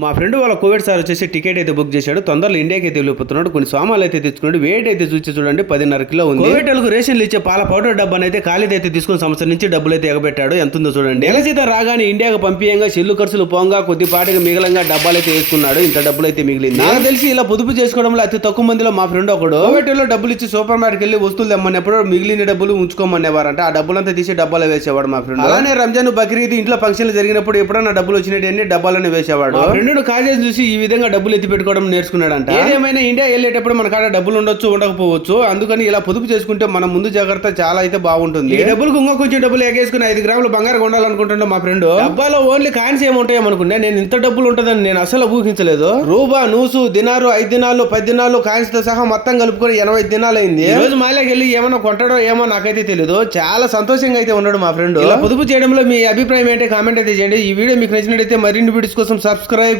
మా ఫ్రెండ్ వాళ్ళ Covid sir వచ్చేసి టికెట్ అయితే బుక్ చేశాడు. తొందరలో ఇండియాకి అయితే వెళ్ళిపోతున్నాడు. కొన్ని సామాన్లు అయితే తెచ్చుకున్నాడు. వెయిట్ అయితే చూసి చూడండి పదిన్నర కిలో ఉంది. కోవిడ్ వాళ్ళకు రేషన్లు ఇచ్చే పాల పౌడర్ డబ్బాని అయితే ఖాళీ అయితే తీసుకుని సంవత్సరం నుంచి డబ్బులు అయితే ఎగబెట్టాడు. ఎంత ఉందో చూడండి. నెల జీతం రాగానే ఇండియాకు పంపియంగా చెల్లు ఖర్చులు పోంగా కొద్దిపాటిగా మిగలంగా డబ్బాలు అయితే వేసుకున్నాడు. ఇంత డబ్బులు అయితే మిగిలింది. నాకు తెలిసి ఇలా పొదుపు చేసుకోవడంలో అతి తక్కువ మందిలో మా ఫ్రెండ్ ఒకడు. కోవిడ్లో డబ్బులు ఇచ్చి సూపర్ మార్కెట్ వెళ్ళి వస్తువులు తెమ్మన్నప్పుడు మిగిలిన డబ్బులు ఉంచుకోమనేవారంట. ఆ డబ్బులంతా తీసి డబ్బాలో వేసేవాడు మా ఫ్రెండ్. అలానే రంజాన్ బక్రీద్ ఇంట్లో ఫంక్షన్లు జరిగినప్పుడు ఎప్పుడన్నా డబ్బులు వచ్చినట్టు డబ్బాలను వేసేవాడు. మా ఫ్రెండ్ కాజేసి చూసి ఈ విధంగా డబ్బులు ఎత్తి పెట్టుకోవడం నేర్చుకున్నాడంట. ఏదేమైనా ఇండియా వెళ్ళేటప్పుడు మన కాడ డబ్బులు ఉండొచ్చు ఉండకపోవచ్చు. అందుకని ఇలా పొదుపు చేసుకుంటే మన ముందు జాగ్రత్త చాలా అయితే బాగుంటుంది. ఈ డబ్బులకు ఇంకో కొంచెం డబ్బులు ఎగేసుకుని ఐదు గ్రాములు బంగారం కొండాలనుకుంటున్నా మా ఫ్రెండ్. డబ్బాలో ఓన్లీ కాయిన్స్ ఏముంటాయో అనుకుంటే నేను ఇంత డబ్బులు ఉంటుందని నేను అసలు ఊహించలేదు. రూబా నూసు దినారు ఐదు దినాలు పది దినాలు కాయిన్స్తో సహా మొత్తం కలుపుకొని ఎనభై దినాలు అయింది ఈ రోజు మాలేకి వెళ్ళి ఏమన్నా కొంటాడో ఏమో నాకైతే తెలియదు చాలా సంతోషంగా అయితే ఉన్నాడు మా ఫ్రెండ్. ఇలా పొదుపు చేయడంలో మీ అభిప్రాయం ఏంటి కామెంట్ అయితే చేయండి. ఈ వీడియో మీకు నచ్చినట్టయితే మరిన్ని వీడియోస్ కోసం సబ్స్క్రైబ్